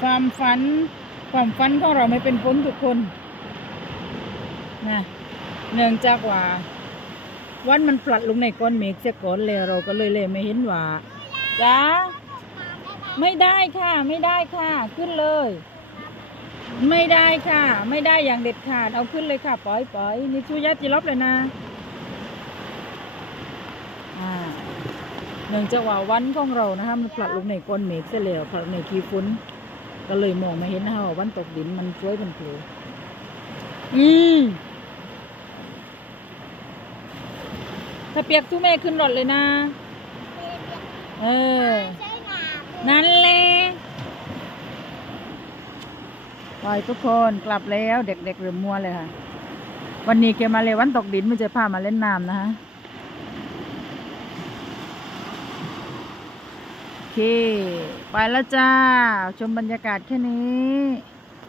ความฝัน ความฝันของเราไม่เป็นผลทุกคนนะเนื่องจากว่าวันมันปลัดลงในก้อนเมฆเสียก่อนเลยเราก็เลยเลยไม่เห็นว่าจ้าไม่ได้ค่ะไม่ได้ค่ะ ขึ้นเลย ไม่ได้ค่ะ ไม่ได้อย่างเด็ดขาดเอาขึ้นเลยค่ะปล่อยปล่อยนี่ชูยัดจีรบเลยนะอ่าเนื่องจากว่าวันของเรานะคะมันปลัดลงในก้อนเมฆเสียแล้วปลัดในขีฝุ่น ก็เลยมองไม่เห็นนะคะว่าวันตกดินมันสวยเป็นเพลอืมถ้าเปียกทุแม่ขึ้นรถเลยนะ เออ นั่นแหละปล่อยทุกคนกลับแล้วเด็กๆเริ่มมัวเลยค่ะ วันนี้เกมาเลยวันตกดินไม่จะพามาเล่นน้ำนะคะโอ เค ไปแล้วจ้า ชมบรรยากาศแค่นี้